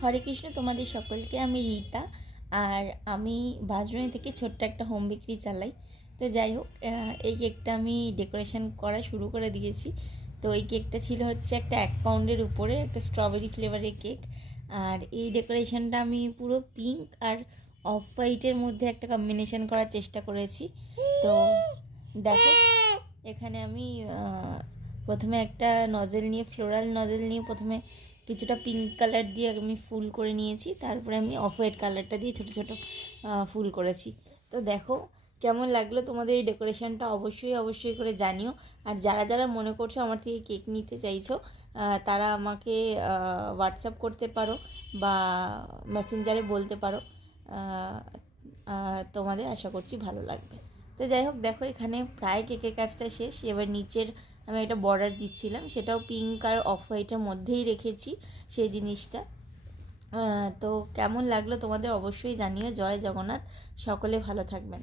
হরে কৃষ্ণ, তোমাদের সকলকে। আমি রীতা, আর আমি বাজরণী থেকে ছোট্ট একটা হোম বেকারি চালাই। তো যাই হোক, এই কেকটা আমি ডেকোরেশন করা শুরু করে দিয়েছি। তো এই কেকটা ছিল হচ্ছে একটা 1 পাউন্ডের উপরে একটা স্ট্রবেরি ফ্লেভারের কেক। আর এই ডেকোরেশনটা আমি পুরো পিঙ্ক আর অফ হোয়াইটের মধ্যে একটা কম্বিনেশন করার চেষ্টা করেছি। তো দেখো, এখানে আমি প্রথমে একটা নজেল নিয়ে, ফ্লোরাল নজেল নিয়ে প্রথমে কিছুটা পিঙ্ক কালার দিয়ে আমি ফুল করে নিয়েছি। তারপরে আমি অফ হোয়াইট কালারটা দিয়ে ছোটো ছোটো ফুল করেছি। তো দেখো কেমন লাগলো তোমাদের এই ডেকোরেশনটা, অবশ্যই অবশ্যই করে জানিও। আর যারা যারা মনে করছো আমার থেকে কেক নিতে চাইছো, তারা আমাকে হোয়াটসঅ্যাপ করতে পারো বা মেসেঞ্জারে বলতে পারো। তোমাদের আশা করছি ভালো লাগবে। তো যাই হোক, দেখো এখানে প্রায় কেকের কাজটা শেষ। এবার নিচের আমি একটা বর্ডার দিচ্ছিলাম, সেটাও পিঙ্ক আর অফ হোয়াইটের মধ্যেই রেখেছি সেই জিনিসটা। তো কেমন লাগলো তোমাদের অবশ্যই জানিও। জয় জগন্নাথ, সকলে ভালো থাকবেন।